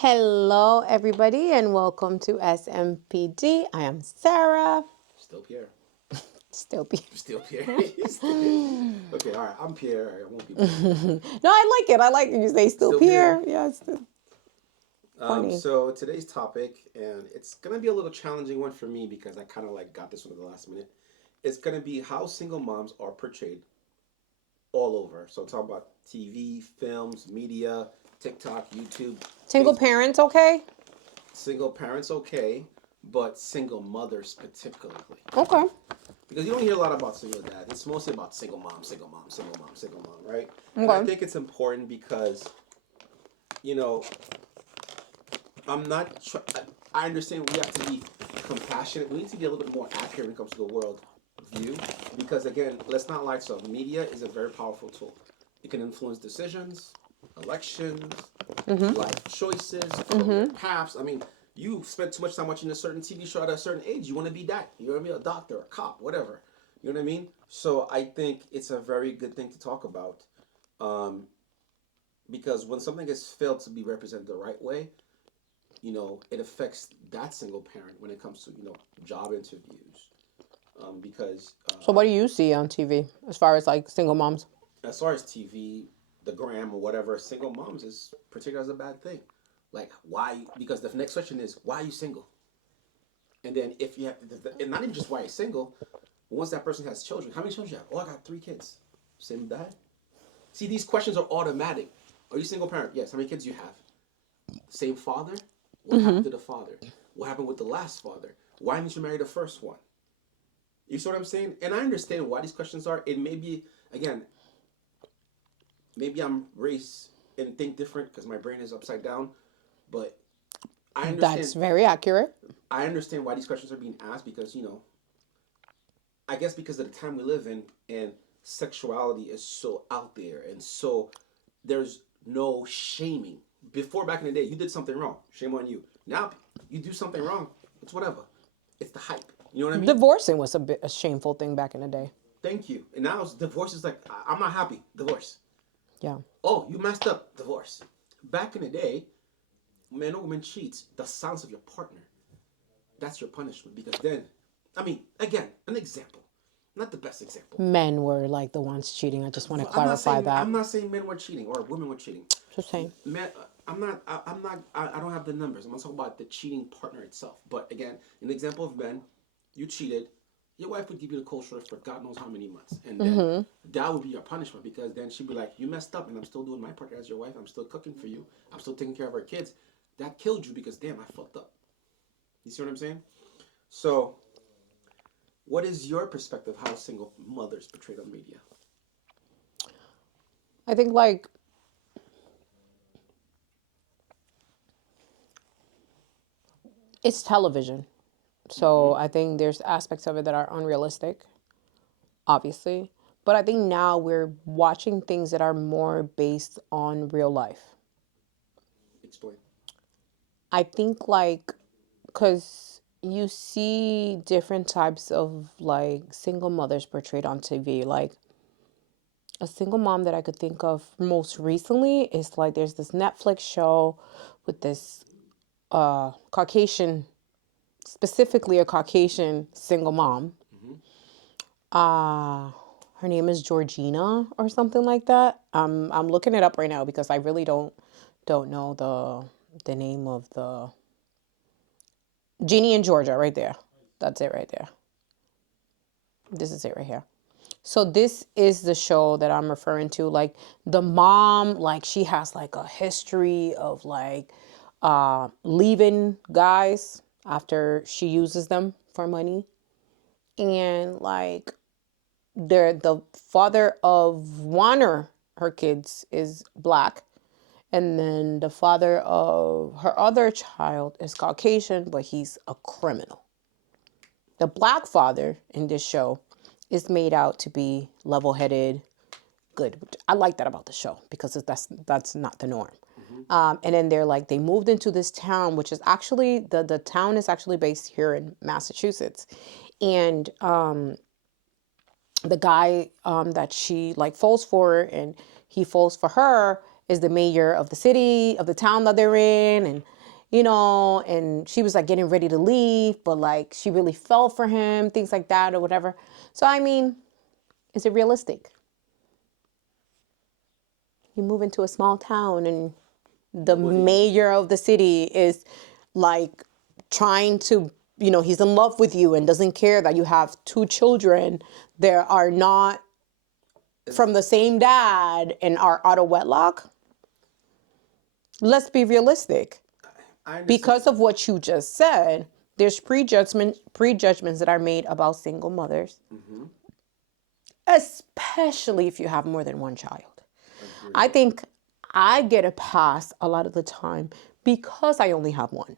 Hello, everybody, and welcome to SMPD. I am Sarah. Still Pierre. Still be. Still Pierre. Okay, all right. I'm Pierre. All right, I won't be Pierre. No, I like it. I like it. You say still Still here. Pierre. Yeah, it's funny. So today's topic, and it's gonna be a little challenging one for me because I kind of like got this one at the last minute. It's gonna be how single moms are portrayed all over. So talking about TV, films, media, TikTok, YouTube, Single Facebook. parents, okay? Single parents, okay, but single mothers particularly. Okay. Because you don't hear a lot about single dad. It's mostly about single mom, single mom, single mom, single mom, right? And I Okay. think it's important because, you know, I'm not. I understand we have to be compassionate. We need to be a little bit more accurate when it comes to the world view. Because again, let's not lie. So media is a very powerful tool. It can influence decisions, elections, life choices, career paths. I mean, you spend too much time watching a certain TV show at a certain age. You want to be that. You want to be a doctor, a cop, whatever. You know what I mean? So I think it's a very good thing to talk about. Um, because when something has failed to be represented the right way, it affects that single parent when it comes to, job interviews. Because So, what do you see on TV as far as like single moms? as far as TV, the gram or whatever, single moms is particular as a bad thing. Like, why? Because the next question is, why are you single? And then if you have, and not even just why you're single, once that person has children, how many children do you have? Oh, I got 3 kids. Same dad? See, these questions are automatic. Are you a single parent? Yes. How many kids do you have? Same father? What happened to the father? What happened with the last father? Why didn't you marry the first one? You see what I'm saying? And I understand why these questions are. It may be, again, maybe I'm raised and think different because my brain is upside down. But I That's understand. very accurate. I understand why these questions are being asked because I guess because of the time we live in and sexuality is so out there and so there's no shaming. Before back in the day, you did something wrong. Shame on you. Now you do something wrong. It's whatever. It's the hype. You know what I mean? Divorcing was a shameful thing back in the day. Thank you. And now divorce is like I'm not happy. Divorce. Yeah. Oh, you messed up. Divorce. Back in the day, man or woman cheats. The silence of your partner. That's your punishment because then, I mean, again, an example. Not the best example. Men were like the ones cheating. I just want to I'm not clarify saying that. I'm not saying men were cheating or women were cheating. Just saying. Man, I'm not. I don't have the numbers. I'm not talking about the cheating partner itself. But again, an example of men, you cheated. Your wife would give you the cold shoulder for God knows how many months, and then that would be your punishment because then she'd be like, "You messed up, and I'm still doing my part as your wife. I'm still cooking for you. I'm still taking care of our kids." That killed you because damn, I fucked up. You see what I'm saying? So, what is your perspective how single mothers portrayed on media? I think like it's television. Mm-hmm. So I think there's aspects of it that are unrealistic, obviously. But I think now we're watching things that are more based on real life. Explain. I think like because you see different types of like single mothers portrayed on TV. Like a single mom that I could think of most recently is like there's this Netflix show with this Caucasian, specifically a Caucasian single mom. Mm-hmm. Her name is Georgina or something like that. I'm looking it up right now because I really don't know the name of the Jeannie in Georgia right there. That's it right there. This is it right here. So this is the show that I'm referring to. Like the mom, like she has like a history of like leaving guys after she uses them for money. And like the father of one of her kids is black. And then the father of her other child is Caucasian, but he's a criminal. The black father in this show is made out to be level-headed, good. I like that about the show because that's not the norm. Mm-hmm. And then they're like they moved into this town, which is actually the town is actually based here in Massachusetts, and the guy that she like falls for and he falls for her is the mayor of the city, of the town that they're in, and and she was like getting ready to leave, but like she really fell for him, things like that or whatever. So I mean, is it realistic? You move into a small town and the Nobody. mayor of the city is like trying to, he's in love with you and doesn't care that you have two children. There are not from the same dad and are out of wedlock. Let's be realistic. I understand. Because of what you just said, there's prejudgments that are made about single mothers, especially if you have more than one child. Agreed. I think I get a pass a lot of the time because I only have one.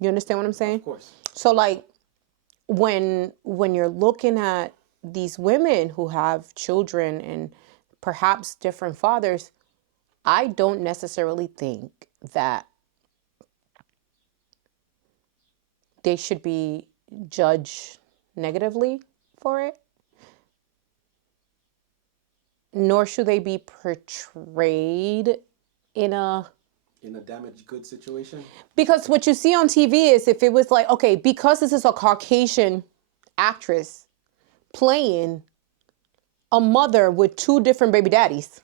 You understand what I'm saying? Of course. So like when you're looking at these women who have children and perhaps different fathers, I don't necessarily think that they should be judged negatively for it, nor should they be portrayed in a damaged goods situation. because what you see on TV is if it was like, okay, because this is a Caucasian actress playing a mother with two different baby daddies,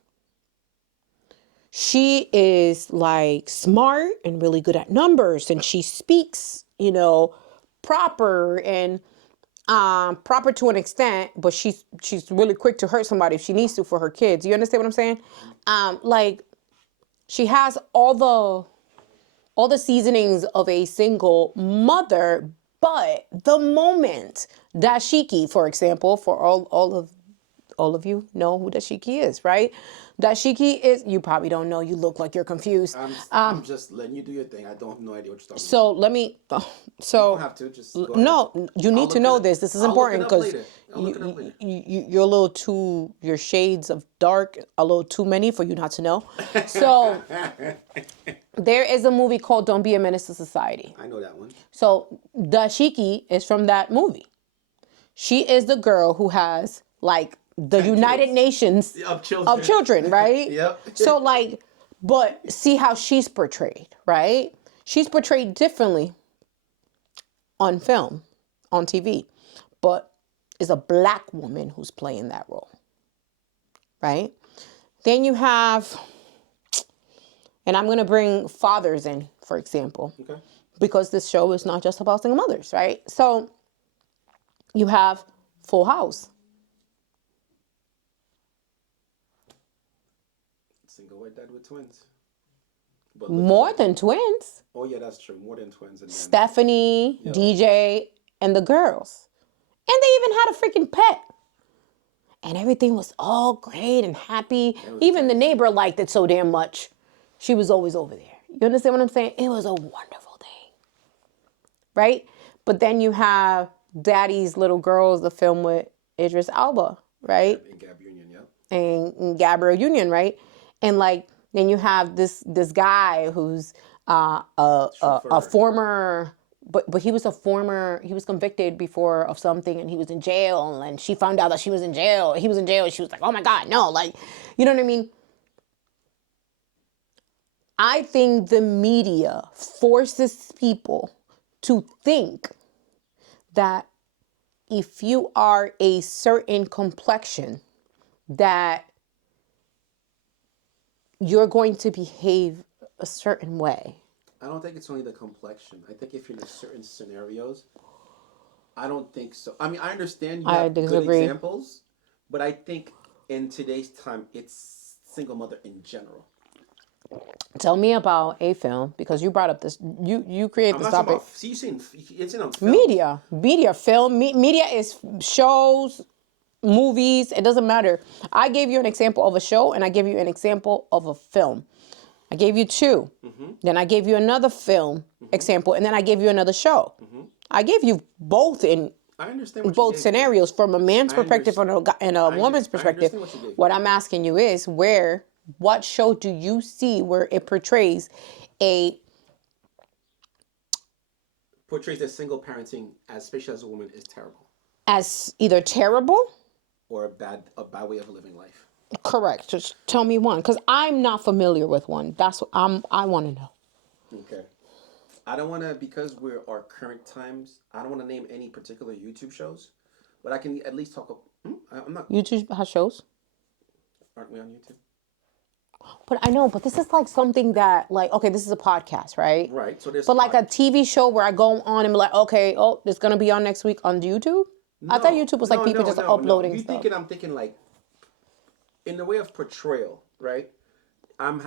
she is like smart and really good at numbers, and she speaks, proper and proper to an extent, but she's really quick to hurt somebody if she needs to for her kids. You understand what I'm saying? Like she has all the seasonings of a single mother, but the moment Dashiki, for example, for all of you know who Dashiki is, right? Dashiki is, you probably don't know, you look like you're confused. I'm just letting you do your thing. I don't have no idea what you're talking about. So let me, You don't have to, just go ahead. no, you need to know this. This is important because you're a little too, your shades of dark, a little too many for you not to know. So there is a movie called Don't Be a Menace to Society. I know that one. So Dashiki is from that movie. She is the girl who has like the United Nations of children, right? Yep. So like, but see how she's portrayed, right? She's portrayed differently on film, on TV, but is a black woman who's playing that role, right? Then you have, and I'm going to bring fathers in, for example, Okay. because this show is not just about single mothers, right? So you have Full House. Single white dad with twins. But More than twins. Oh yeah, that's true. More than twins. And then, Stephanie, DJ, and the girls. And they even had a freaking pet. And everything was all great and happy. Even the neighbor liked it so damn much. She was always over there. You understand what I'm saying? It was a wonderful thing. Right? But then you have Daddy's Little Girls, the film with Idris Elba, right? and Gab Union, yeah. And Gabrielle Union, right? And like then you have this guy who's a former, but he was convicted before of something, and he was in jail, and she found out that she was in jail. He was in jail, and she was like, oh my God, no, like, you know what I mean? I think the media forces people to think that if you are a certain complexion, that you're going to behave a certain way. I don't think it's only the complexion. I think if you're in certain scenarios, I don't think so. I mean, I understand you have good examples, but I think in today's time, it's single mother in general. Tell me about a film, because you brought up this. You created this topic. See, you saying it's in on film. Media, film. Media is shows, movies. It doesn't matter. I gave you an example of a show, and I gave you an example of a film. I gave you two. Mm-hmm. Then I gave you another film example, and then I gave you another show. Mm-hmm. I gave you both in both scenarios from a man's perspective and a woman's perspective. What I'm asking you is what show do you see where it portrays that single parenting, especially as a woman, is terrible? As either terrible or a bad way of living life. Correct. Just tell me one, because I'm not familiar with one. That's what I want to know. Okay. I don't want to, because we're our current times, I don't want to name any particular YouTube shows, but I can at least talk. I'm not. YouTube has shows. Aren't we on YouTube? But I know, but this is like something that, like, okay, this is a podcast, right? Right. So there's But like a TV show where I go on and be like, okay, oh, it's gonna be on next week on YouTube. I thought No, YouTube was like no, people no, just no, no. uploading You stuff. thinking? I'm thinking like in the way of portrayal, right? I'm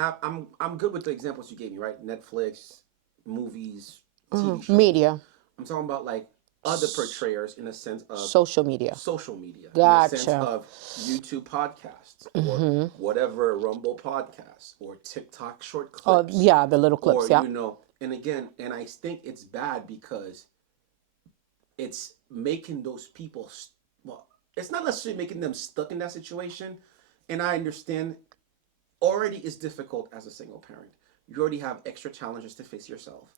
good with the examples you gave me, right? Netflix, movies, TV shows. Media, I'm talking about like other portrayers in a sense of social media. social media, in a sense Gotcha. of YouTube podcasts or whatever Rumble podcasts or TikTok short Oh, clips yeah, the little or clips. Yeah. and again, and I think it's bad because it's making those people well, it's not necessarily making them stuck in that situation. And I understand already it's difficult as a single parent. You already have extra challenges to face yourself.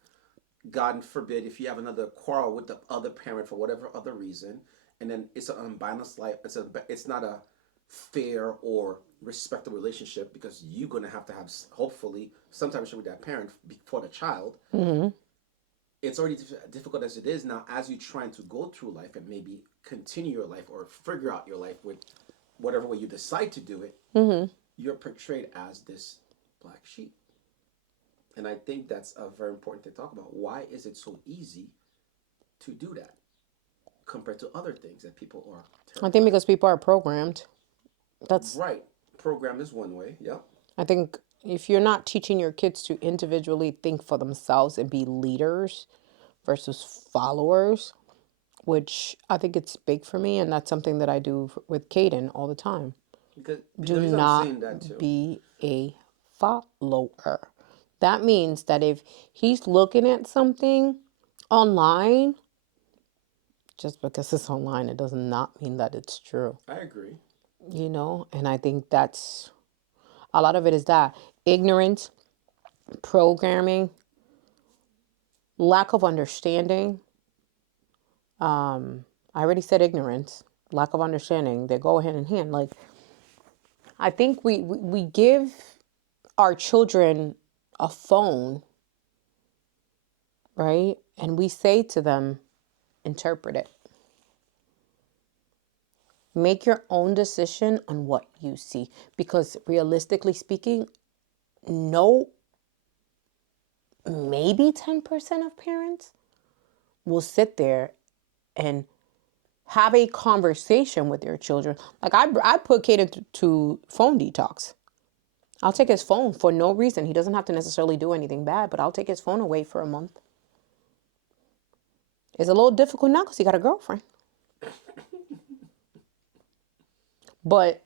God forbid if you have another quarrel with the other parent for whatever other reason, and then it's an unbalanced life. It's not a fair or respectable relationship because you're gonna have to have hopefully some type of shit with that parent for the child. It's already difficult as it is now. As you're trying to go through life and maybe continue your life or figure out your life with whatever way you decide to do it, you're portrayed as this black sheep. And I think that's a very important thing to talk about. Why is it so easy to do that compared to other things that people are I think terrified of? because people are programmed. That's, Right. Program is one way. Yep. I think if you're not teaching your kids to individually think for themselves and be leaders versus followers, which I think it's big for me, and that's something that I do with Caden all the time. Because Do the reason I'm not saying that too. be a follower. That means that if he's looking at something online, just because it's online, it does not mean that it's true, I agree. And I think that's a lot of it is that ignorance, programming, lack of understanding. I already said ignorance, lack of understanding. They go hand in hand. Like, I think we give our children a phone, right? And we say to them, interpret it. Make your own decision on what you see. Because realistically speaking, no, maybe 10% of parents will sit there and have a conversation with their children. Like I put Kaden to phone detox. I'll take his phone for no reason. He doesn't have to necessarily do anything bad, but I'll take his phone away for a month. It's a little difficult now because he got a girlfriend. But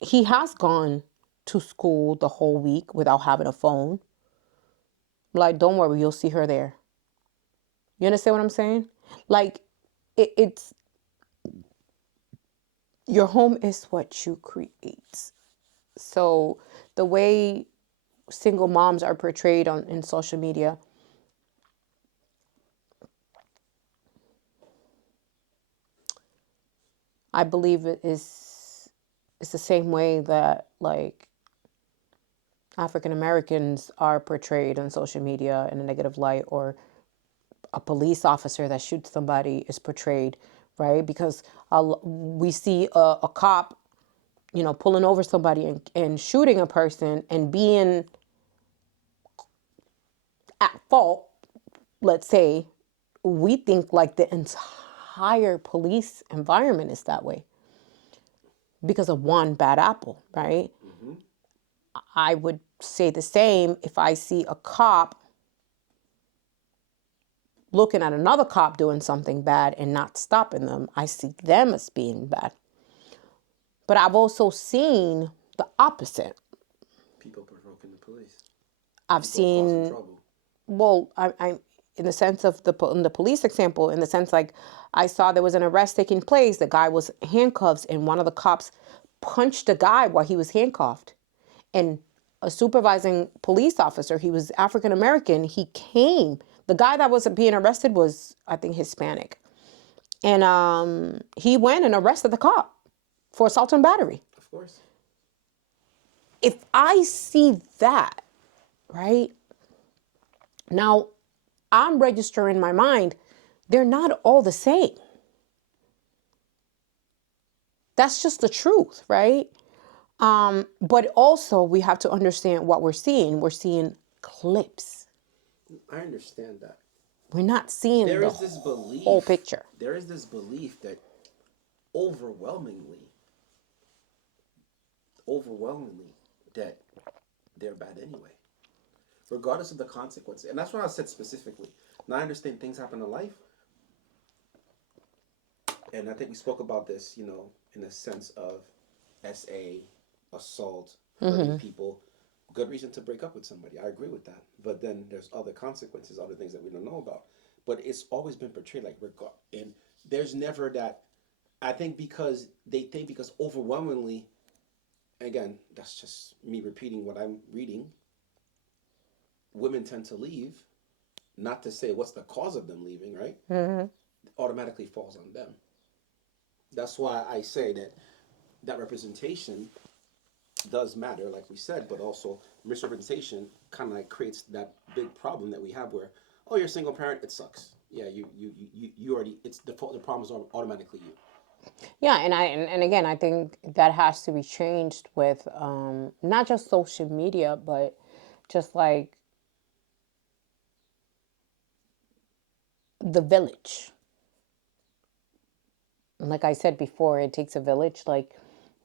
he has gone to school the whole week without having a phone. Like, don't worry, you'll see her there. You understand what I'm saying? Like, it's your home is what you create. So the way single moms are portrayed in social media, I believe it's the same way that like African Americans are portrayed on social media in a negative light, or a police officer that shoots somebody is portrayed, right? Because we see a cop, pulling over somebody and shooting a person and being at fault, let's say, we think like the entire police environment is that way because of one bad apple, right? Mm-hmm. I would say the same if I see a cop looking at another cop doing something bad and not stopping them. I see them as being bad. But I've also seen the opposite. People provoking the police. I've People causing seen, trouble. well, I'm in the sense of in the police example, in the sense like I saw there was an arrest taking place. The guy was handcuffed, and one of the cops punched the guy while he was handcuffed. And a supervising police officer, he was African American, he came. The guy that was being arrested was, I think, Hispanic. And he went and arrested the cop for assault and battery. Of course. if I see that, right? Now, I'm registering in my mind, they're not all the same. That's just the truth, right? But also, we have to understand what we're seeing. We're seeing clips. I understand that. We're not seeing There the is this whole belief. picture. There is this belief that overwhelmingly, overwhelmingly, that they're bad anyway, regardless of the consequences. And that's what I said specifically. Now I understand things happen in life, and I think we spoke about this, in the sense of SA, assault, hurting people. Good reason to break up with somebody. I agree with that. But then there's other consequences, other things that we don't know about. But it's always been portrayed like regard, and there's never that. I think because they think because overwhelmingly, again, that's just me repeating what I'm reading. Women tend to leave, not to say what's the cause of them leaving, right? Automatically falls on them. That's why I say that representation does matter, like we said, but also misrepresentation kind of like creates that big problem that we have where, oh, you're a single parent, it sucks. Yeah, you already, it's the problem is automatically you. Yeah, and again, I think that has to be changed with not just social media, but just like the village. Like I said before, it takes a village. Like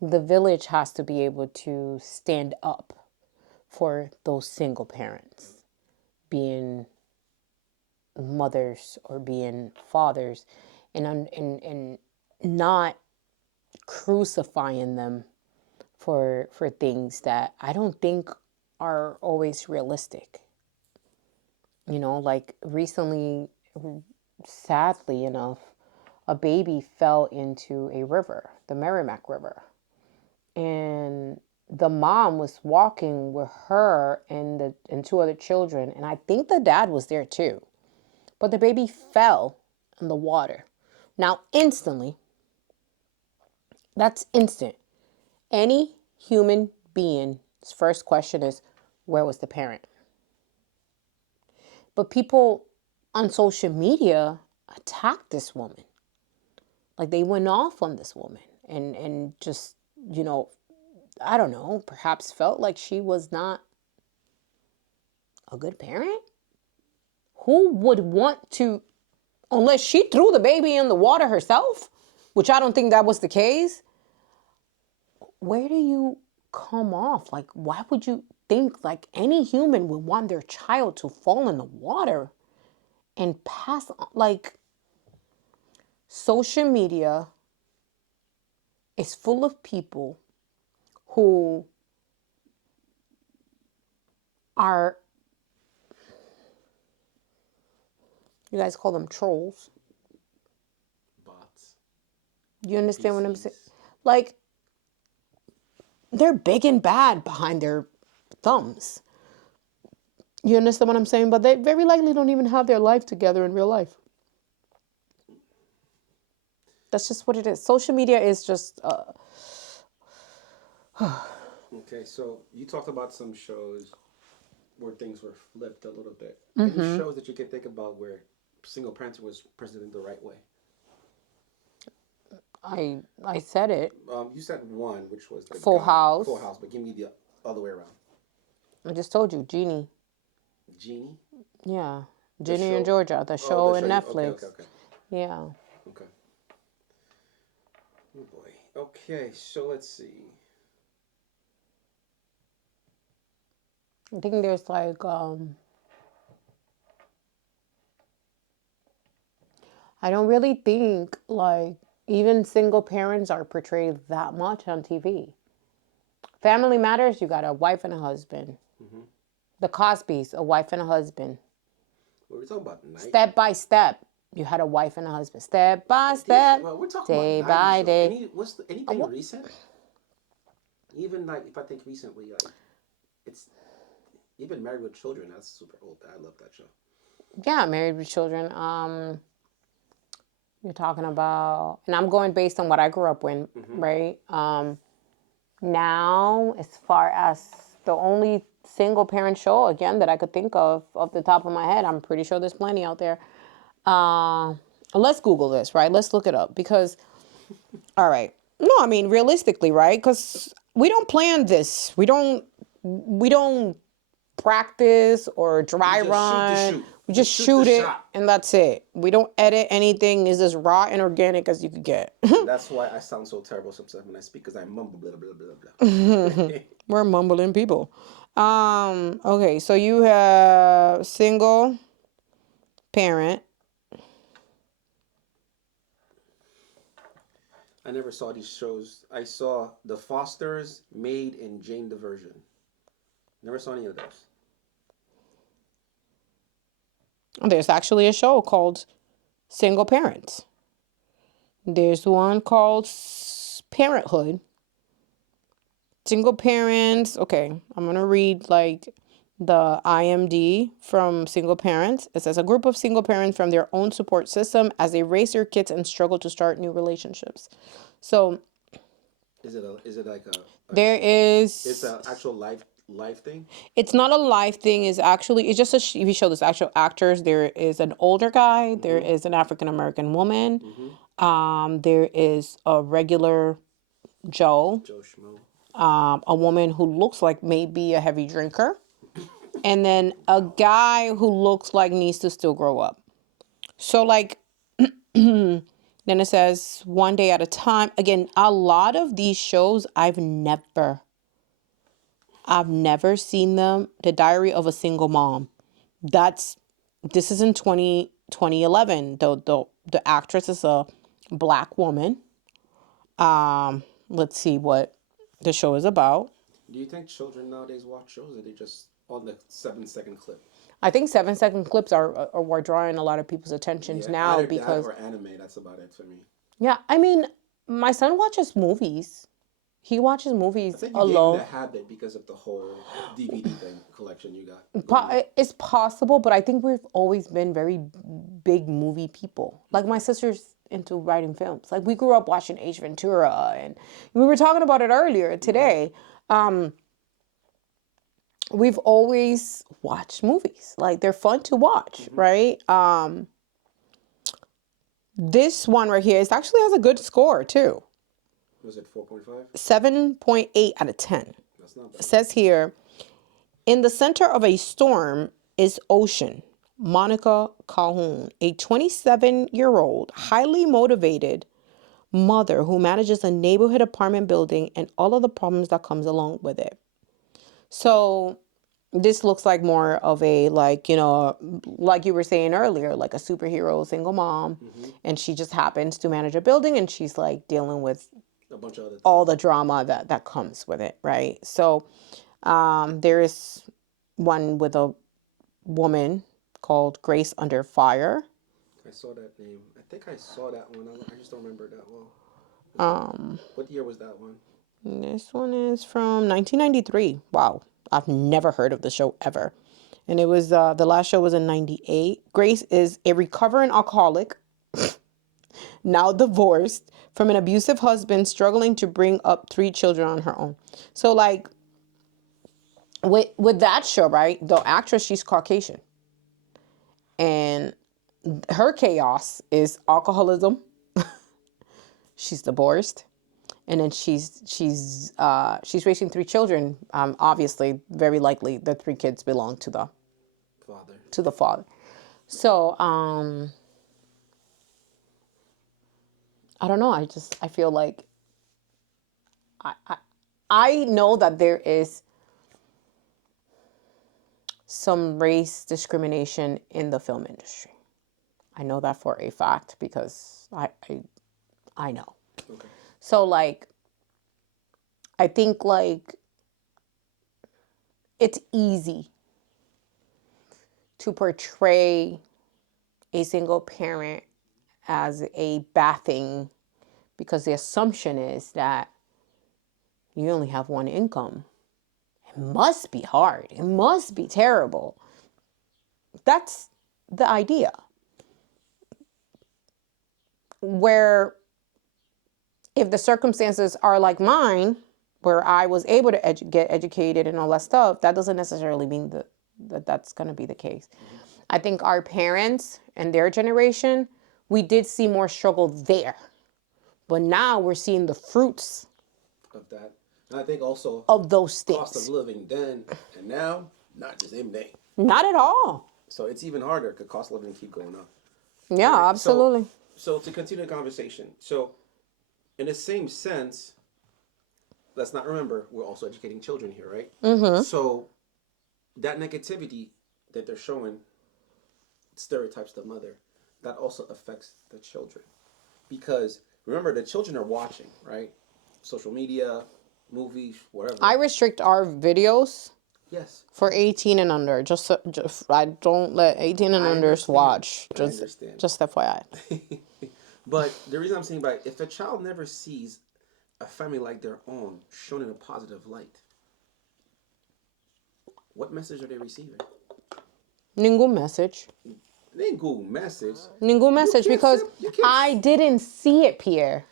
the village has to be able to stand up for those single parents, being mothers or being fathers, and not crucifying them for things that I don't think are always realistic. Like recently, sadly enough, a baby fell into a river, the Merrimack River. And the mom was walking with her and two other children, and I think the dad was there too. But the baby fell in the water. Now, instantly, that's instant. Any human being's first question is, where was the parent? But people on social media attacked this woman. Like they went off on this woman and just, you know, I don't know, perhaps felt like she was not a good parent. Who would want to, unless she threw the baby in the water herself, which I don't think that was the case? Where do you come off? Like, why would you think like any human would want their child to fall in the water and pass on? Like, social media is full of people who are, you guys call them trolls. Bots, You understand what I'm saying? PCs. Like, they're big and bad behind their thumbs. You understand what I'm saying? But they very likely don't even have their life together in real life. That's just what it is. Social media is just, Okay, so you talked about some shows where things were flipped a little bit. Any shows that you can think about where single parenting was presented the right way? I said it. You said one, which was the Full guy, Full House. House, but give me the other way around. I just told you, Genie. Genie, Yeah. the Ginny in show. Georgia, the Oh, show the in show. Okay, okay, Netflix. okay, Yeah. okay. Oh boy. Okay, so let's see. I think there's like, I don't really think like even single parents are portrayed that much on TV. Family Matters, you got a wife and a husband. Mm-hmm. The Cosbys, a wife and a husband. What are we talking about? Night. Step by Step, you had a wife and a husband. Step by This. step, Well, we're talking about day '90s by shows. day. Anything recent? Even like if I think recently, like it's even Married with Children. That's super old. I love that show. Yeah, Married with Children. You're talking about, and I'm going based on what I grew up with, Mm-hmm. right? Now, as far as the only single parent show, again, that I could think of off the top of my head, I'm pretty sure there's plenty out there. Uh, let's Google this, right? Let's look it up because, all right. No, I mean, realistically, right? Because we don't plan this. We don't practice or We dry just shoot the run. shoot. We just Just shoot the shoot it shot. and that's it. We don't edit anything. It's as raw and organic as you could get. And that's why I sound so terrible sometimes when I speak, because I mumble blah blah blah blah. We're mumbling people. Okay, so you have single parent. I never saw these shows. I saw The Fosters, Maid, and Jane the Virgin. Never saw any of those. There's actually a show called Single Parents. There's one called Parenthood. Single parents. Okay, I'm gonna read like the IMD from single parents. It says a group of single parents from their own support system as they raise their kids and struggle to start new relationships. So Is it like there it's is. an actual life thing? It's not a live thing. It's just a TV show. There's actual actors. There is an older guy. There Mm-hmm. is an African American woman. Mm-hmm. There is a regular Joe. Joe Schmo. A woman who looks like maybe a heavy drinker, and then a guy who looks like needs to still grow up. So like then it says one day at a time. Again, a lot of these shows I've never seen them. The Diary of a Single Mom. This is in 2011. The actress is a black woman. Let's see what the show is about. Do you think children nowadays watch shows, or they just on the 7 second clip? I think 7 second clips are drawing a lot of people's attentions Yeah, now either that because or anime. That's about it for me. yeah, I mean, my son watches movies. He watches I movies think you gave him the alone. habit because of the whole DVD thing collection you got going on. It's possible, but I think we've always been very big movie people. Like my sister's into writing films. Like we grew up watching Ace Ventura, and we were talking about it earlier today. We've always watched movies. Like they're fun to watch, right? This one right here, it actually has a good score too. Was it 4.5? 7.8 out of 10. That's not It bad. says here, in the center of a storm is Ocean, Monica Calhoun, a 27-year-old, highly motivated mother who manages a neighborhood apartment building and all of the problems that comes along with it. So this looks like more of a like, like you were saying earlier, like a superhero single mom, and she just happens to manage a building and she's like dealing with A bunch of other things. all the drama that comes with it, right? So there is one with a woman called Grace Under Fire. I saw that name. I think I saw that one. I just don't remember that well. What year was that one? This one is from 1993. Wow, I've never heard of the show ever. And it was the last show was in 98. Grace is a recovering alcoholic, now divorced from an abusive husband, struggling to bring up 3 children on her own. So like with that show, right? The actress, she's Caucasian. And her chaos is alcoholism. She's divorced. And then she's raising 3 children. Obviously, very likely the 3 kids belong to the father. So I don't know. I feel like I know that there is some race discrimination in the film industry. I know that for a fact because I know. Okay. So like I think like it's easy to portray a single parent as a bad thing because the assumption is that you only have one income. It must be hard. It must be terrible. That's the idea. Where if the circumstances are like mine, where I was able to get educated and all that stuff, that doesn't necessarily mean that that's going to be the case. I think our parents and their generation, we did see more struggle there. But now we're seeing the fruits of that. And I think also of those cost of things. living then and now, not the same thing. Not at all. So it's even harder because cost of living keep going up. All Yeah, right. absolutely. So to continue the conversation, so in the same sense, let's not remember we're also educating children here, right? Mm-hmm. So that negativity that they're showing stereotypes the mother, that also affects the children. Because remember, the children are watching, right? Social media, movies, I whatever. restrict our videos Yes, for 18 and under. Just I don't let 18 and I unders understand. watch. I understand. Just FYI. But the reason I'm saying by if the child never sees a family like their own shown in a positive light, what message are they receiving? Ningún message. They ain't Google message. Ningún message because You can't. I didn't see it, Pierre.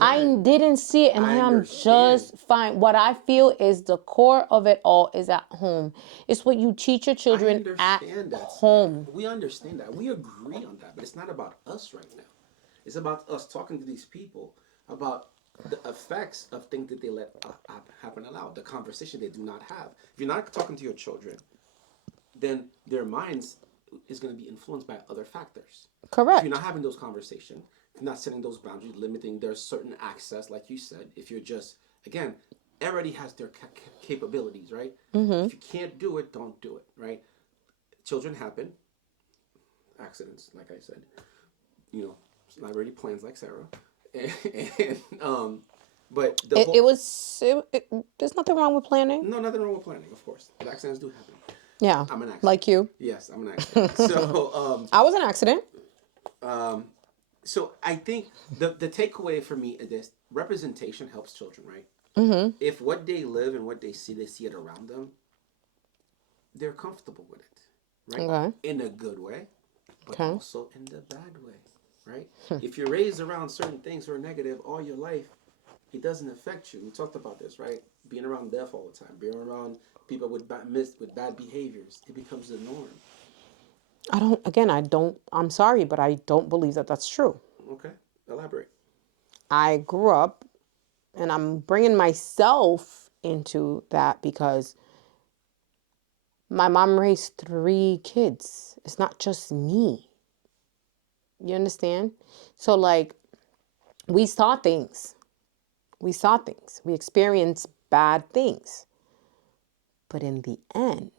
I Again, didn't see it, and I I am understand. just fine. What I feel is the core of it all is at home. It's what you teach your I children at understand that, Samantha. home. We understand that. We agree on that. But it's not about us right now. It's about us talking to these people about the effects of things that they let happen aloud, the conversation they do not have. If you're not talking to your children, then their minds is going to be influenced by other factors. If you're not Correct. having those conversations, if you're not setting those boundaries, limiting their certain access, like you said, if you're just, again, everybody has their capabilities, right? Mm-hmm. If you can't do it, don't do it, right? Children happen, accidents, like I said, you know, it's not really plans like Sarah. And but the It, whole, it was. There's nothing wrong with planning. no, nothing wrong with planning, of course. But accidents do happen. Yeah, I'm an accident. like you. Yes, I'm an accident. So, I was an accident. um, so I think the takeaway for me is this: representation helps children, right? Mm-hmm. If what they live and what they see it around them, they're comfortable with it, right? Okay. In a good way, but Okay. also in the bad way, right? If you're raised around certain things that are negative all your life, it doesn't affect you. We talked about this, right? Being around death all the time, being around people with bad behaviors, it becomes the norm. I don't. Again, I don't. I'm sorry, but I don't believe that that's true. Okay, elaborate. I grew up, and I'm bringing myself into that because my mom raised 3 kids. It's not just me. You understand? So, like, we saw things. We saw things. We experienced bad things. But in the end,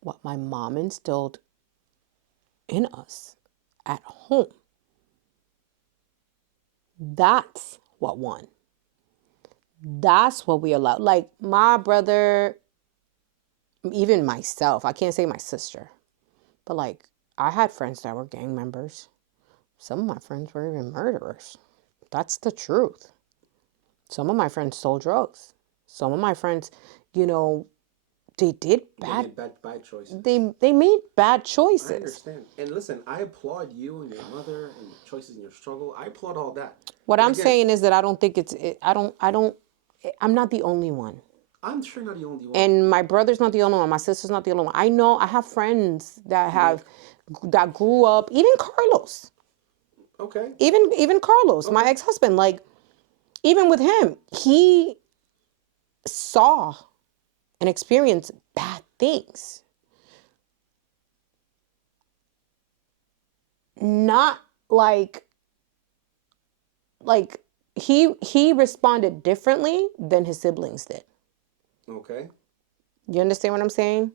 what my mom instilled in us at home, that's what won. That's what we allowed. Like, my brother, even myself, I can't say my sister, but like, I had friends that were gang members. Some of my friends were even murderers. That's the truth. Some of my friends sold drugs. Some of my friends, you know, they did They bad. made bad choices. They made bad I choices. understand. And listen, I applaud you and your mother and your choices and your struggle. I applaud all that. What But I'm again, saying is that I don't think it's. I'm not the only one. I'm sure you're not the only one. And my brother's not the only one. My sister's not the only one. I know I have friends Like, that grew up. Even Carlos. okay, Even Carlos, my okay. ex-husband. Like, even with him, he saw and experienced bad things. Not like like he responded differently than his siblings did. Okay. You understand what I'm saying?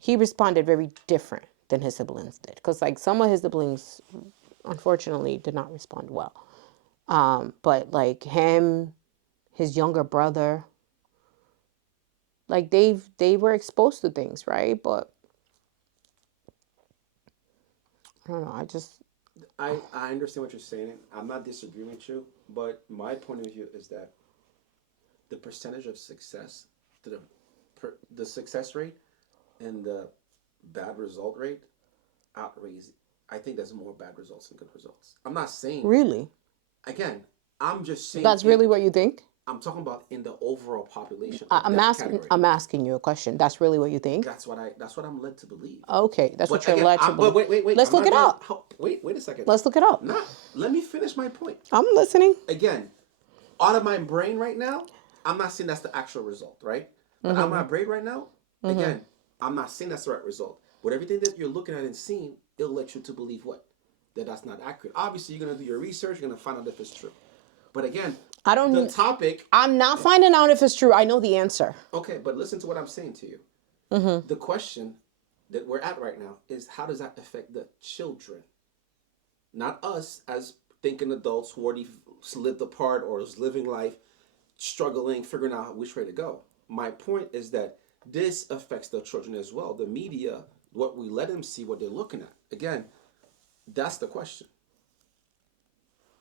He responded very different than his siblings did, because like some of his siblings unfortunately did not respond well. But like him, his younger brother, like they were exposed to things, right? But I don't know. I understand what you're saying. I'm not disagreeing with you, but my point of view is that the percentage of success, to the success rate and the bad result rate outweighs. I think there's more bad results than good results. I'm not saying really. again. I'm just saying That's really what you think? I'm talking about in the overall population I, of I'm that asking. category. I'm asking you a question. That's really what you think? That's what I'm led to believe. Okay, that's what But you're again, led to but believe. wait. Let's I'm look not it done. up. Wait a second. Let's look it up. Not. Let me finish my point. I'm listening. Again, out of my brain right now, I'm not saying that's the actual result, right? But out of my brain right now, again, I'm not saying that's the right result. But everything that you're looking at and seeing, it'll let you to believe what? That that's not accurate. Obviously, you're gonna do your research. You're gonna find out if it's true. But again, I the don't. topic. I'm not finding out if it's true. I know the answer. Okay, but listen to what I'm saying to you. The question that we're at right now is how does that affect the children? Not us as thinking adults who already lived apart or is living life, struggling, figuring out which way to go. My point is that this affects the children as well. The media, what we let them see, what they're looking at. Again, that's the question.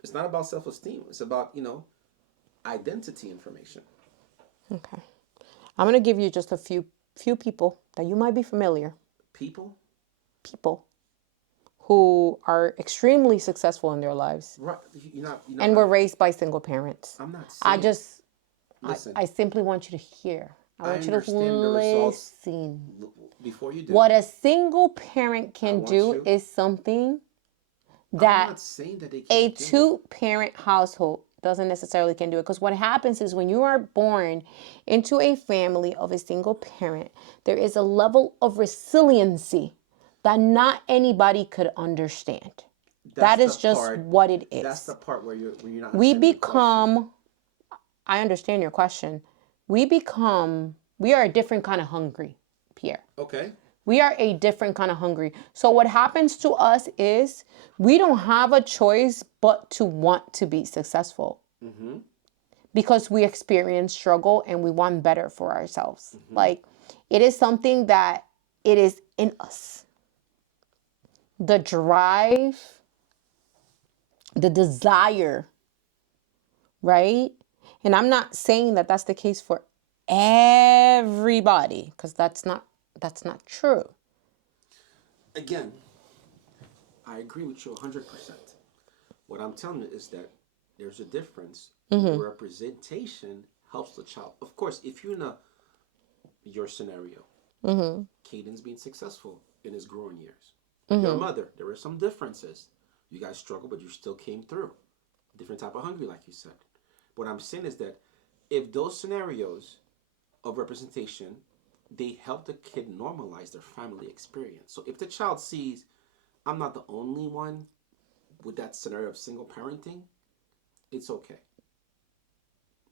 It's not about self-esteem. It's about, identity information. Okay. I'm gonna give you just a few people that you might be familiar. People, People who are extremely successful in their lives right? and were raised by single parents. I'm not I saying. just, Listen, I simply want you to hear. I I want you to understand the results. listen. Before you do, What a single parent I can want do you. is something I'm that not saying that they a can't do it. two-parent household doesn't necessarily can do it, because what happens is when you are born into a family of a single parent, there is a level of resiliency that not anybody could understand. That's That the is just part. what it That's the is. part where you're not We understanding the question. become, I understand your question. We are a different kind of hungry, Pierre. Okay. We are a different kind of hungry. So what happens to us is we don't have a choice but to want to be successful, Mm-hmm. because we experience struggle and we want better for ourselves. Mm-hmm. Like, it is something that it is in us. The drive, the desire, right? And I'm not saying that that's the case for everybody, because that's not true. Again, I agree with you 100%. What I'm telling you is that there's a difference. The representation helps the child. Of course, if you're in your scenario, Caden's being successful in his growing years. Your mother, there were some differences. You guys struggled, but you still came through. Different type of hungry, like you said. What I'm saying is that if those scenarios of representation, they help the kid normalize their family experience. So if the child sees, I'm not the only one with that scenario of single parenting, it's okay.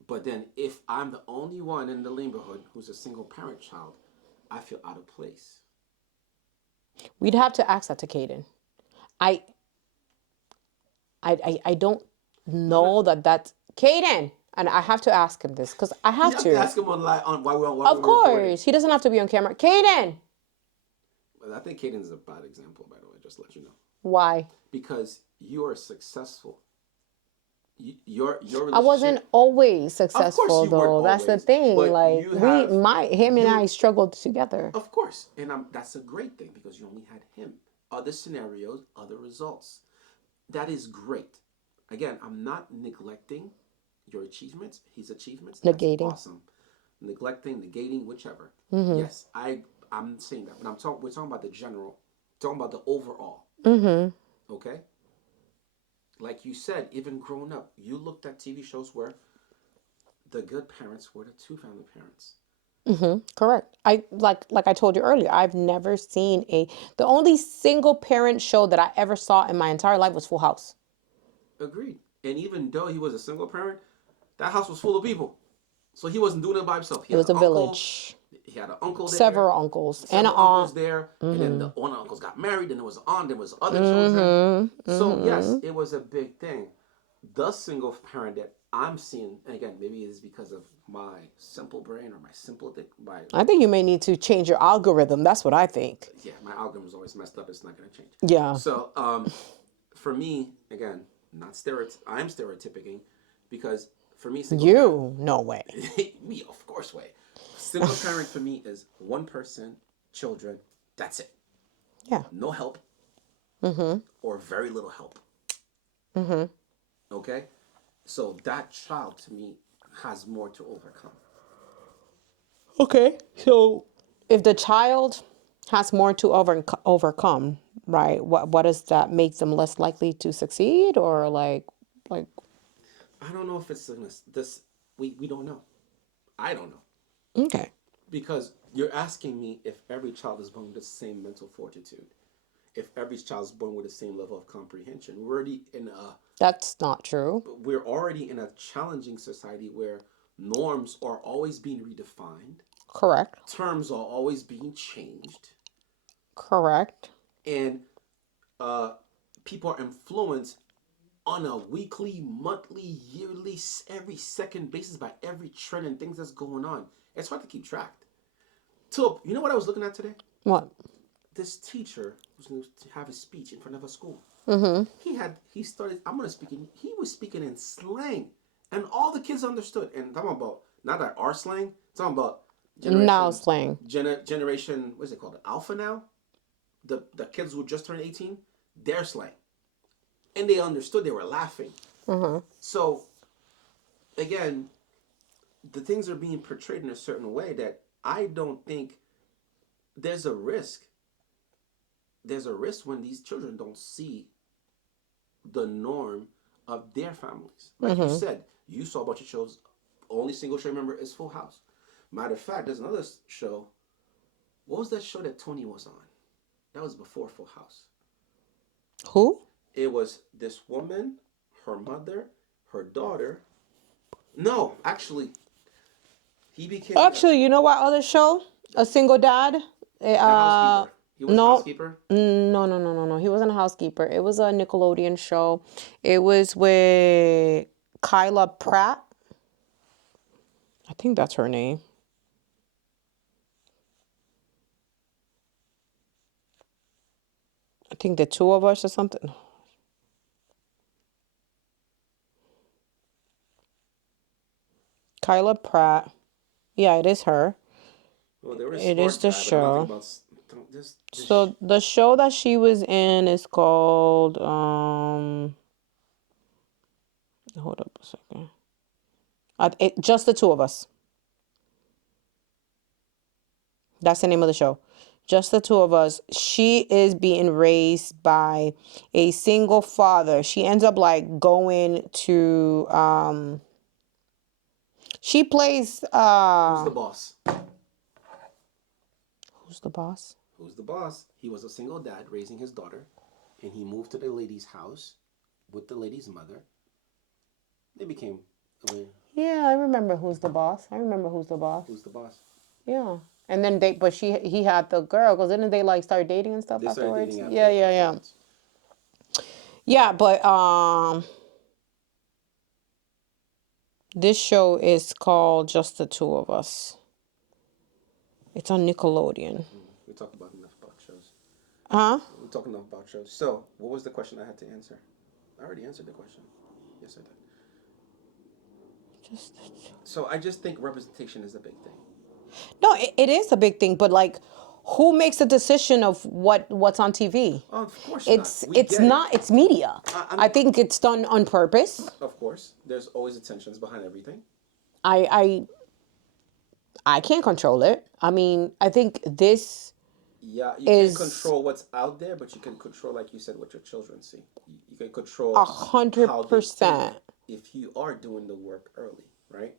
But then if I'm the only one in the neighborhood who's a single parent child, I feel out of place. We'd have to ask that to Caden. I I don't No, no. know that that's Caden. And I have to ask him this because I You have have to to. ask him on why Of we're recording. course, he doesn't have to be on camera. Caden, But I think Caden's a bad example, by the way, just to let you know. why? Because you are successful. Your I wasn't relationship. always Of course, successful you weren't though. That's the always, thing. but Like, you have him and I you. struggled together. Of course, and that's a great thing because you only had him. Other scenarios, other results. That is great. Again, I'm not neglecting your achievements, his achievements. That's Negating. awesome. Neglecting, negating, whichever. Yes, I'm saying that, but we're talking about the general, talking about the overall. Okay? Like you said, even growing up, you looked at TV shows where the good parents were the two family parents. Correct. I like I told you earlier, I've never seen the only single parent show that I ever saw in my entire life was Full House. Agreed. And even though he was a single parent, that house was full of people. So he wasn't doing it by himself. He It had was an a uncle. village. He had an uncle there, Several uncles and an several aunt. uncles there, and then the one uncles got married, and there was an aunt, there was other children. So yes, it was a big thing. The single parent that I'm seeing, and again, maybe it's because of my simple brain or my simple my I think you may need to change your algorithm. That's what I think. yeah, my algorithm is always messed up. It's not going to change. Yeah. So for me, again, not I'm stereotyping because for me, single parent, You? No way. me, of course, way. Single parent for me is one person, children. That's it. Yeah. No help or very little help. Okay, so that child to me has more to overcome. Okay. So if the child has more to overcome, right? What does that make them less likely to succeed, or like I don't know if it's this. We don't know. I don't know okay. because you're asking me if every child is born with the same mental fortitude, if every child is born with the same level of comprehension. That's not true. We're already in a challenging society where norms are always being redefined, Correct. terms are always being changed, Correct. and uh, people are influenced on a weekly, monthly, yearly, every second basis by every trend and things that's going on. It's hard to keep track. So, you know what I was looking at today? What? This teacher was going to have a speech in front of a school. Mm-hmm. He started, I'm going to speak in, he was speaking in slang. And all the kids understood. And I'm talking about, not that our slang, I'm talking about Now generation, slang. generation, what is it called? Alpha now? The kids who just turned 18, their slang. And they understood, they were laughing. Mm-hmm. So, again, the things are being portrayed in a certain way that I don't think there's a risk. There's a risk when these children don't see the norm of their families. Like you Mm-hmm. said, you saw a bunch of shows. Only single show I remember is Full House. Matter of fact, there's another show. What was that show that Tony was on? That was before Full House. Who? It was this woman, her mother, her daughter. No, actually, he became Actually, you know what other show? A single dad. the housekeeper. He was a No. housekeeper. No. He wasn't a housekeeper. It was a Nickelodeon show. It was with Kyla Pratt. I think that's her name. I think the two of us or something. Kyla Pratt. Yeah, it is her. Well, there was It is Smart the Guy, but I'm not thinking show. about this. So the show that she was in is called hold up a second. Just the two of us. That's the name of the show. Just the two of us. She is being raised by a single father. She ends up like going to she plays Who's the boss? who's the boss? Who's the boss? He was a single dad raising his daughter, and he moved to the lady's house with the lady's mother. They became. I mean, Yeah, I remember who's the boss. I remember who's the boss. who's the boss? Yeah. And then but he had the girl, because didn't they like start dating and stuff They started afterwards? dating Yeah, yeah, yeah. afterwards. Yeah, but this show is called Just the Two of Us. It's on Nickelodeon. We talked about enough about shows. Huh? We talked enough about shows. So, what was the question I had to answer? I already answered the question. Yes, I did. Just So I just think representation is a big thing. No, it is a big thing, but like who makes the decision of what's on TV? Oh, of course not. It's We it's get it. not it's media. I think it's done on purpose. Of course, there's always intentions behind everything. I I I can't control it. I mean, I think this Yeah, you can't is control what's out there, but you can control, like you said, what your children see. You can a control hundred how they think percent. if you are doing the work early, right?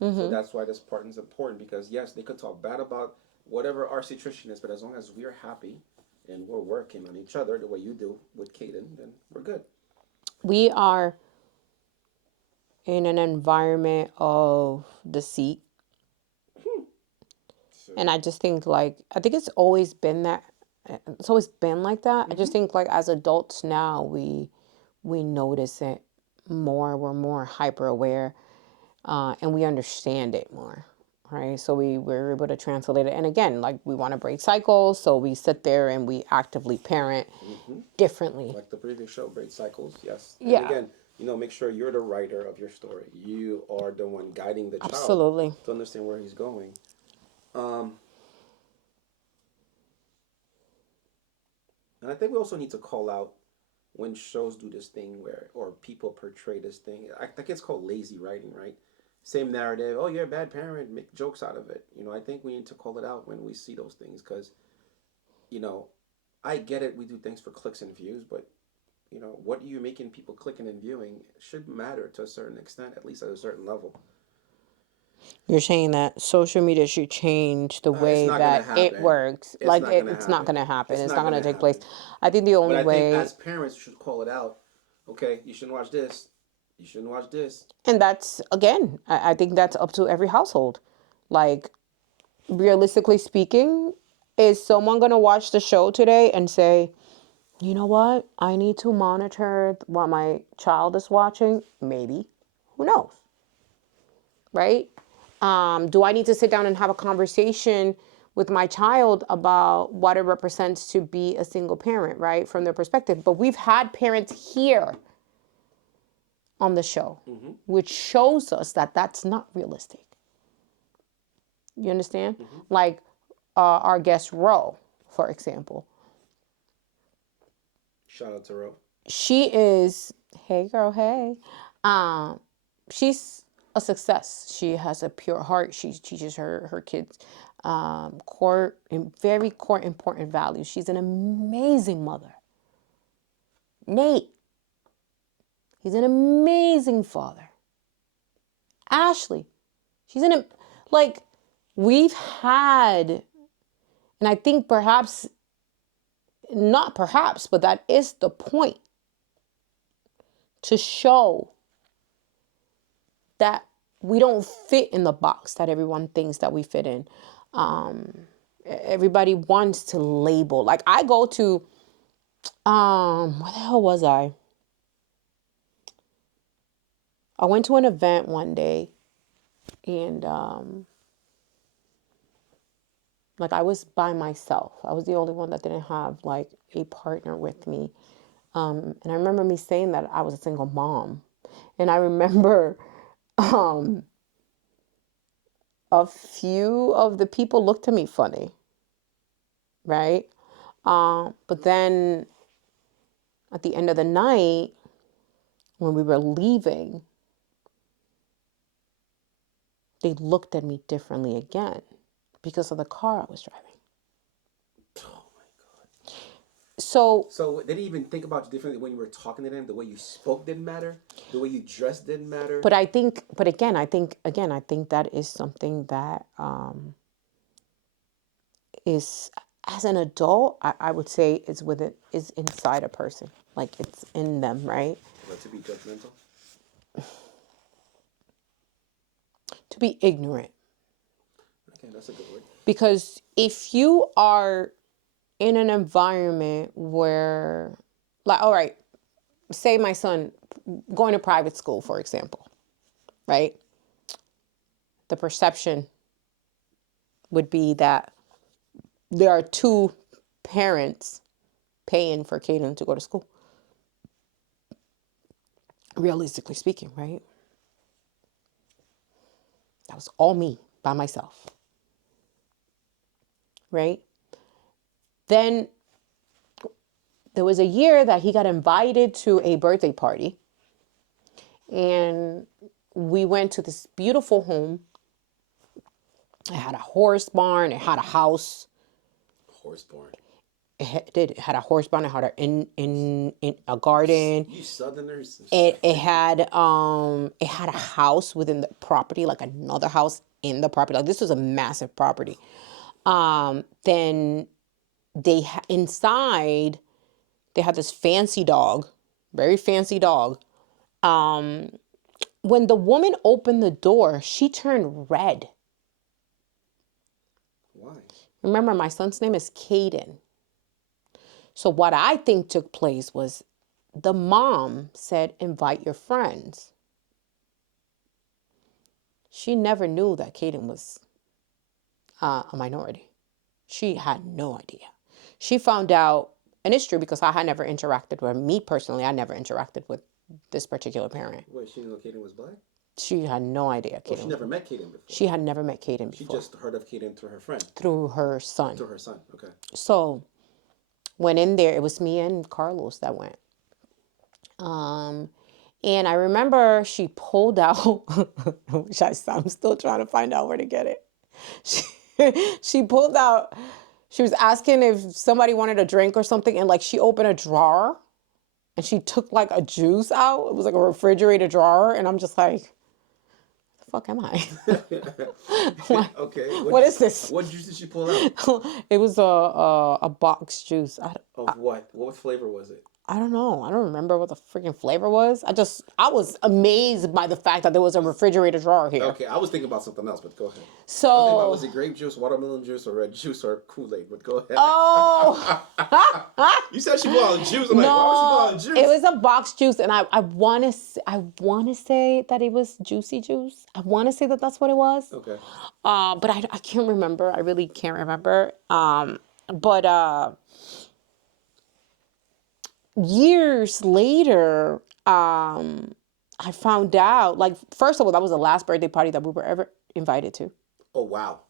So that's why this part is important because yes, they could talk bad about whatever our situation is, but as long as we're happy and we're working on each other the way you do with Caden, then we're good. We are in an environment of deceit. So, And I just think like I think it's always been that it's always been like that. I just mm-hmm. think like as adults now we notice it more. We're more hyper aware, and we understand it more. Right. So we're able to translate it. And again, like we want to break cycles, so we sit there and we actively parent Mm-hmm. differently. Like the previous show, Break Cycles, yes. And Yeah, again, make sure you're the writer of your story. You are the one guiding the child absolutely. to understand where he's going. Um, and I think we also need to call out when shows do this thing where, or people portray this thing. I think it's called lazy writing, right? same narrative. Oh, you're a bad parent. Make jokes out of it. I think we need to call it out when we see those things because you know, I get it. We do things for clicks and views, but what you're making people clicking and viewing should matter to a certain extent, at least at a certain level. You're saying that social media should change the It's way not gonna that it happen. works. It's Like not gonna it's not happen. gonna happen. It's It's not not gonna gonna take place. happen. I think the But only I think way, as parents, we should call it out. Okay, you shouldn't watch this. You shouldn't watch this. and that's again, I think that's up to every household. Like realistically speaking, is someone gonna watch the show today and say, you know what, I need to monitor what my child is watching? Maybe. Who knows? Right? Do I need to sit down and have a conversation with my child about what it represents to be a single parent, right? From their perspective. But we've had parents here on the show, Mm-hmm. which shows us that that's not realistic. You understand? Mm-hmm. Like our guest Ro, for example. Shout out to Ro. She is, hey girl, hey. Um, she's a success. She has a pure heart. She teaches her kids core and very core important values. She's an amazing mother. Nate, he's an amazing father. Ashley, she's an like we've had, and I think perhaps not perhaps, but that is the point to show that we don't fit in the box that everyone thinks that we fit in. Everybody wants to label. Like I go to, where the hell was I? I went to an event one day, and like I was by myself. I was the only one that didn't have like a partner with me. And I remember me saying that I was a single mom, and I remember um, a few of the people looked at me funny, right? But then at the end of the night, when we were leaving, they looked at me differently again because of the car I was driving. Oh my god. So, So they didn't even think about you differently when you were talking to them. The way you spoke didn't matter. The way you dressed didn't matter. but I think, but again, I think that is something that is, as an adult, I would say is within, is inside a person. Like it's in them, right? But to be judgmental. To be ignorant. Okay, that's a good word. Because if you are in an environment where, like, all right, say my son going to private school, for example, right? The perception would be that there are two parents paying for Caden to go to school. Realistically speaking, right? That was all me by myself, right? Then there was a year that he got invited to a birthday party, and we went to this beautiful home. It had a horse barn, it had a house. Horseborn. It had a horse barn, it had in a garden. You Southerners. It had a house within the property, like another house in the property. Like this was a massive property. Then inside they had this fancy dog, very fancy dog. When the woman opened the door, she turned red. Why? Remember, my son's name is Caden. So what I think took place was the mom said, invite your friends. She never knew that Caden was a minority. She had no idea. She found out, and it's true because I had never interacted with me personally. I never interacted with this particular parent. Wait, she didn't know Kaden was black? She had no idea. Oh, she never met Kaden before. She had never met Caden She before. just heard of Kaden through her friend. Through her son. Through her son, okay. So went in there. It was me and Carlos that went. And I remember she pulled out, which I'm still trying to find out where to get it. She, she pulled out, she was asking if somebody wanted a drink or something. And like she opened a drawer and she took like a juice out. It was like a refrigerator drawer. And I'm just like, the fuck am I? Like, Okay. what is this? What juice did she pull out? It was a box juice. Of what? What flavor was it? I don't know. I don't remember what the freaking flavor was. I was amazed by the fact that there was a refrigerator drawer here. Okay, I was thinking about something else, but go ahead. I was thinking So, about, was it grape juice, watermelon juice, or red juice, or Kool-Aid? But go ahead. oh, You said she pulled out juice. I'm like, why would she pull out juice? it was a box juice, and I want to say that it was juicy juice. I want to say that that's what it was. Okay. But I can't remember. I really can't remember. But years later, I found out, like, first of all, that was the last birthday party that we were ever invited to. Oh, wow.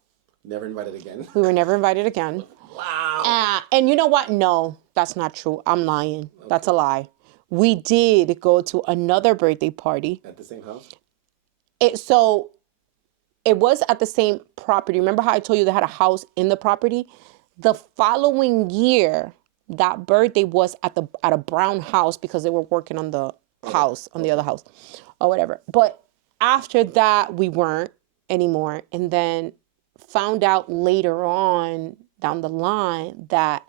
Never invited again. We were never invited again. Wow. And you know what? No, that's not true. I'm lying. Okay. That's a lie. We did go to another birthday party. At the same house? So it was at the same property. Remember how I told you they had a house in the property? The following year, that birthday was at a brown house because they were working on the house, on the other house or whatever. But after that, we weren't anymore. And then found out later on down the line that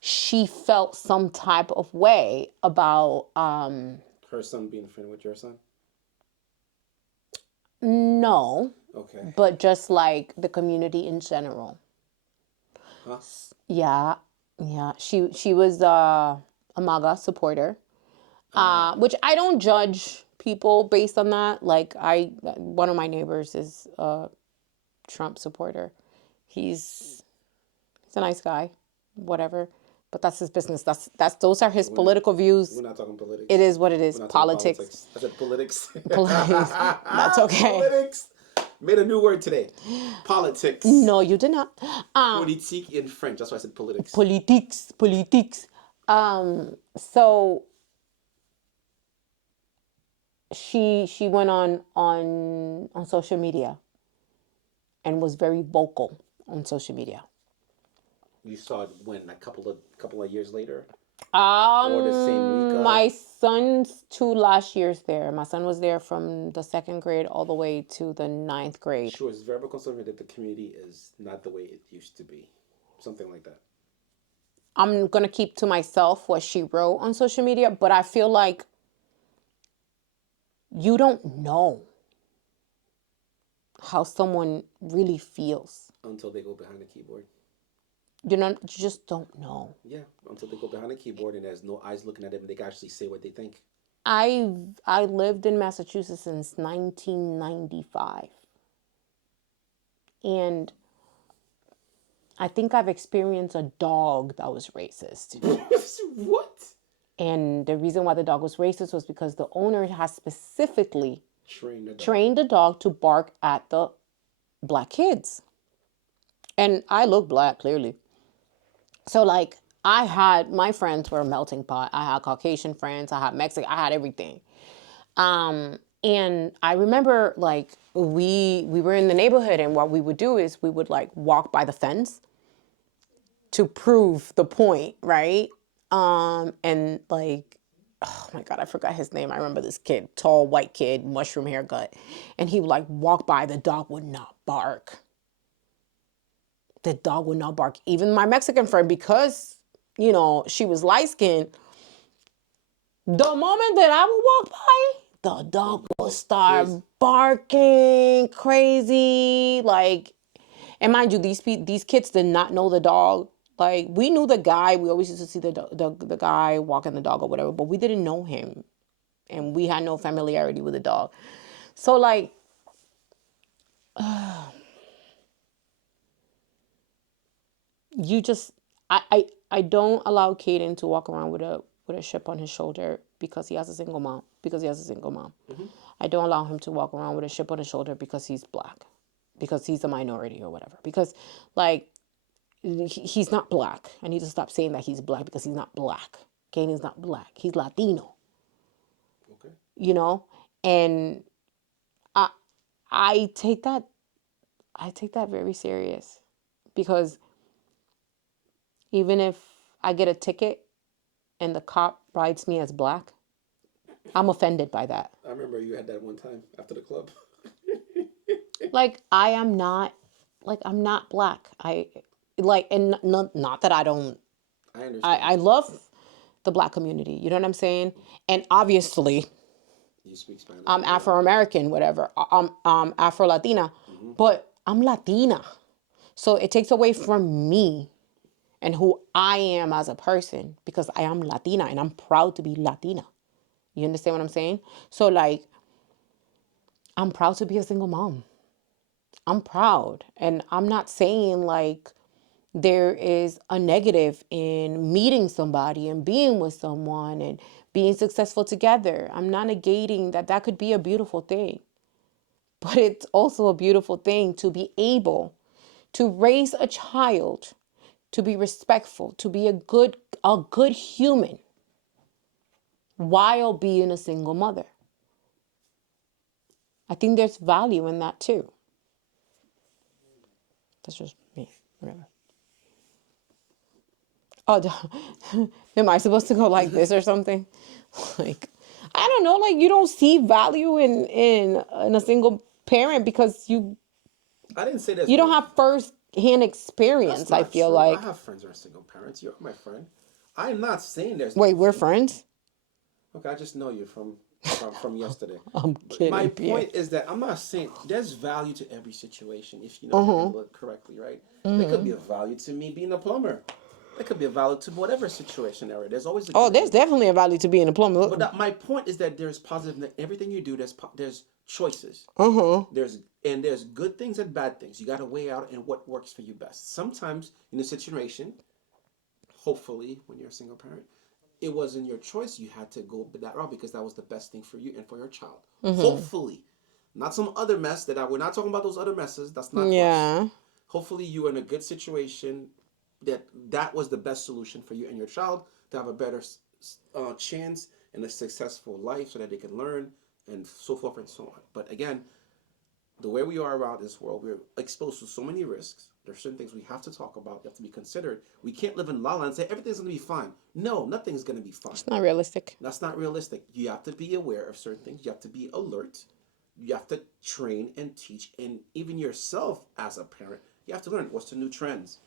she felt some type of way about her son being a friend with your son? No. Okay. But just like the community in general. Huh? Yeah. She was a MAGA supporter. Which I don't judge people based on that. Like one of my neighbors is a Trump supporter. He's a nice guy, whatever. But that's his business. Those are his political views. We're not talking politics. It is what it is. Politics. I said politics. Politics. That's okay. Politics. Made a new word today. Politics. No, you did not. Politique in French. That's why I said politics. Politics. So she went on social media and was very vocal on social media. You saw it when a couple of years later? Or the same week? My son's 2 last years there. My son was there from the 2nd grade all the way to the 9th grade. She was very concerned that the community is not the way it used to be. Something like that. I'm going to keep to myself what she wrote on social media, but I feel like you don't know how someone really feels. Until they go behind the keyboard. You just don't know. Yeah, until they go behind the keyboard and there's no eyes looking at them and they can actually say what they think. I lived in Massachusetts since 1995. And I think I've experienced a dog that was racist. What? And the reason why the dog was racist was because the owner has specifically trained the dog to bark at the black kids. And I look black, clearly. So, like, my friends were a melting pot. I had Caucasian friends. I had Mexican. I had everything. And I remember, like, we were in the neighborhood, and what we would do is we would, like, walk by the fence to prove the point, right? And, like, oh, my God, I forgot his name. I remember this kid, tall, white kid, mushroom haircut. And he would, like, walk by. The dog would not bark. The dog would not bark. Even my Mexican friend, because, she was light-skinned, the moment that I would walk by, the dog would start barking crazy. Like, and mind you, these kids did not know the dog. Like, we knew the guy. We always used to see the guy walking the dog or whatever, but we didn't know him. And we had no familiarity with the dog. So, like, you just, I don't allow Caden to walk around with a chip on his shoulder because he has a single mom. Mm-hmm. I don't allow him to walk around with a chip on his shoulder because he's black, because he's a minority or whatever. Because, like, he's not black. I need to stop saying that he's black because he's not black. Caden's not black. He's Latino. Okay. you know, and I I take that very serious because even if I get a ticket and the cop writes me as black, I'm offended by that. I remember you had that one time after the club. Like I am not, like I'm not black. I like, and not that I don't. I I understand. love the black community. You know what I'm saying? And obviously, You speak Spanish I'm as well. Afro American, whatever. I'm Afro Latina, Mm-hmm. but I'm Latina. So it takes away from me and who I am as a person because I am Latina and I'm proud to be Latina. You understand what I'm saying? So like, I'm proud to be a single mom. I'm proud. And I'm not saying like there is a negative in meeting somebody and being with someone and being successful together. I'm not negating that that could be a beautiful thing. But it's also a beautiful thing to be able to raise a child, to be respectful, to be a good human while being a single mother. I think there's value in that too. That's just me. Whatever. Oh, am I supposed to go like this or something? Like, I don't know. Like, you don't see value in a single parent because I didn't say there's you don't no. have first hand That's experience. I not feel true. I like. have friends who are single parents. You're my friend. I'm not saying there's no Wait, we're value. friends? Okay, I just know you from yesterday. I'm But my kidding. Yeah. point is that I'm not saying there's value to every situation if you know Uh how to huh. handle it correctly, right? There could be a value to me being a plumber. There could be a value to whatever situation there. There's always a Oh, good and there's a. definitely a value to being a plumber. But my point is that there's positive in everything you do. There's choices. Uh huh. There's good things and bad things. You got to weigh out and what works for you best. Sometimes in a situation, hopefully when you're a single parent, it wasn't your choice. You had to go that route because that was the best thing for you and for your child. Hopefully, not some other mess we're not talking about those other messes. That's not us. Yeah. Hopefully, you were in a good situation that was the best solution for you and your child to have a better chance and a successful life so that they can learn and so forth and so on. But again, the way we are around this world, we're exposed to so many risks. There's certain things we have to talk about, they have to be considered. We can't live in la la and say everything's gonna be fine. No, nothing's gonna be fine. It's not realistic. That's not realistic. You have to be aware of certain things. You have to be alert. You have to train and teach, and even yourself as a parent, you have to learn what's the new trends.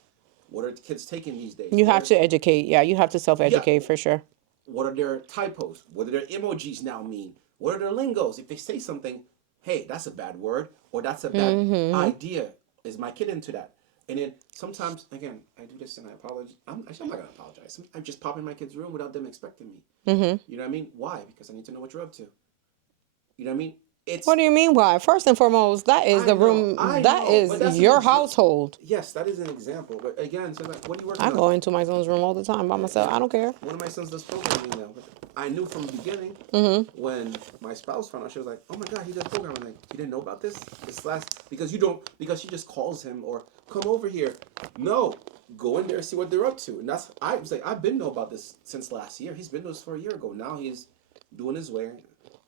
What are the kids taking these days? You have to educate. Yeah, you have to self Yeah, educate for sure. what are their typos? What do their emojis now mean? What are their lingos? If they say something, hey, that's a bad word or that's a bad Mm idea. Is my kid into that? And then sometimes, again, I do this and I apologize. I'm not gonna apologize. I'm just popping my kid's room without them expecting me. hmm. Mm hmm. You know what I mean? Why? Because I need to know what you're up to. You know what I mean? What It's do you mean? Why? First and foremost, that is the I room. That know, but is that's an your example. household. Yes, that is an example. But again, so like, what are you I working on? go into my son's room all the time by myself. Yeah, I don't care. one of my sons does programming now. But I knew from the beginning Mm when my spouse found out, she was like, "Oh my God, he does programming." Like, you didn't know about this last because you don't because she just calls him or come over here. No, go in there and see what they're up to. And that's I was like, I've been know about this since last year. He's been doing this for a year ago. Now he's doing his way.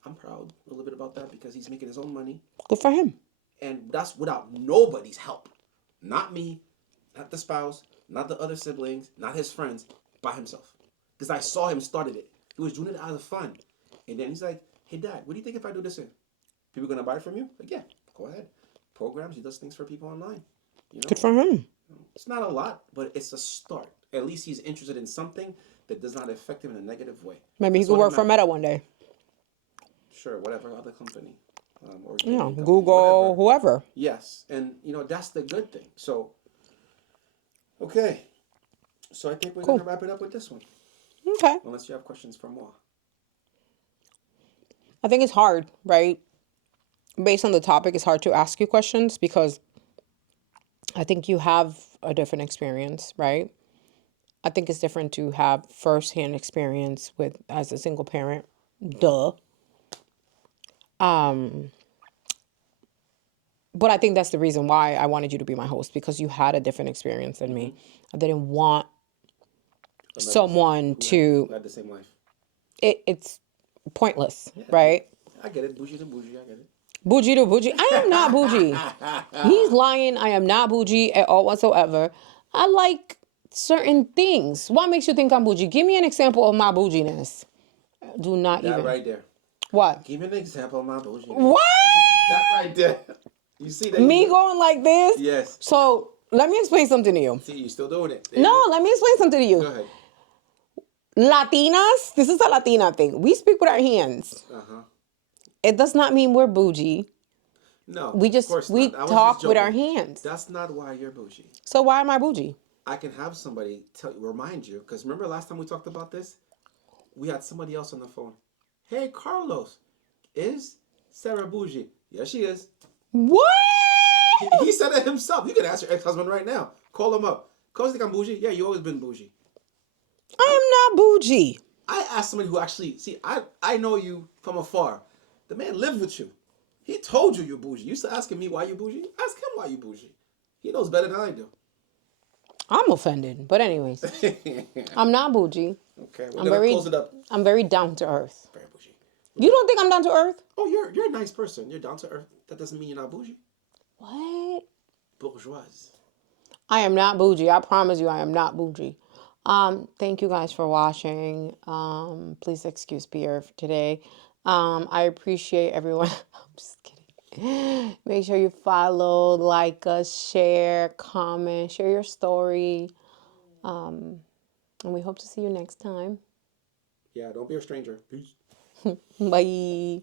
I'm proud a little bit about that because he's making his own money, hmm. Good for him. and that's without nobody's help. Not me, not the spouse, not the other siblings, not his friends, by himself. Because I saw him started it. He was doing it out of fun. And then he's like, hey, Dad, what do you think if I do this here? People going to buy it from you? Like, yeah, go ahead. Programs, he does things for people online. You Good know, for him. it's not a lot, but it's a start. At least he's interested in something that does not affect him in a negative way. Maybe he That's could all that work for matters. Meta one day. Sure, whatever other company or Yeah, gaming company, Google, whatever. whoever. Yes, and that's the good thing. So, okay, so I think we're gonna Cool. wrap it up with this one, Okay. unless you have questions for more. I think it's hard, right? Based on the topic, it's hard to ask you questions because I think you have a different experience, right? I think it's different to have firsthand experience with as a single parent. Duh. Um, but I think that's the reason why I wanted you to be my host because you had a different experience than Mm-hmm. me. I didn't want Another someone who to had the same life. it's pointless, Yeah, right? I get it. Bougie to bougie. I get it. Bougie to bougie. I am not bougie. He's lying. I am not bougie at all whatsoever. I like certain things. What makes you think I'm bougie? Give me an example of my bouginess. Do not That even. right there. What? Give me an example of my bouginess. What? That right there. You see that? Me going like this? Yes. So let me explain something to you. See, you're still doing it. No, let me explain something to Go you. ahead. Latinas, this is a Latina thing. We speak with our hands. Uh-huh. It does not mean we're bougie. No, We of just course we not. I was just talk with our joking. hands. That's not why you're bougie. So why am I bougie? I can have somebody remind you, because remember last time we talked about this? We had somebody else on the phone. Hey, Carlos, is Sarah bougie? Yes, she is. What? He said it himself. You can ask your ex-husband right now. Call him up. Cause think I'm bougie? Yeah, you always been bougie. I am not bougie. I asked somebody who actually see. I know you from afar. The man lived with you. He told you you're bougie. You used to asking me why you bougie. Ask him why you bougie. He knows better than I do. I'm offended. But anyways, Okay, I'm not bougie. we're I'm gonna very close it up. I'm very down to earth. Very bougie. You don't think I'm down to earth? Oh, you're a nice person. You're down to earth. That doesn't mean you're not bougie. What? Bourgeoise. I am not bougie. I promise you I am not bougie. Thank you guys for watching. Please excuse Pierre for today. I appreciate everyone. I'm just kidding. Make sure you follow, like us, share, comment, share your story. And we hope to see you next time. Yeah, don't be a stranger. Peace. Bye.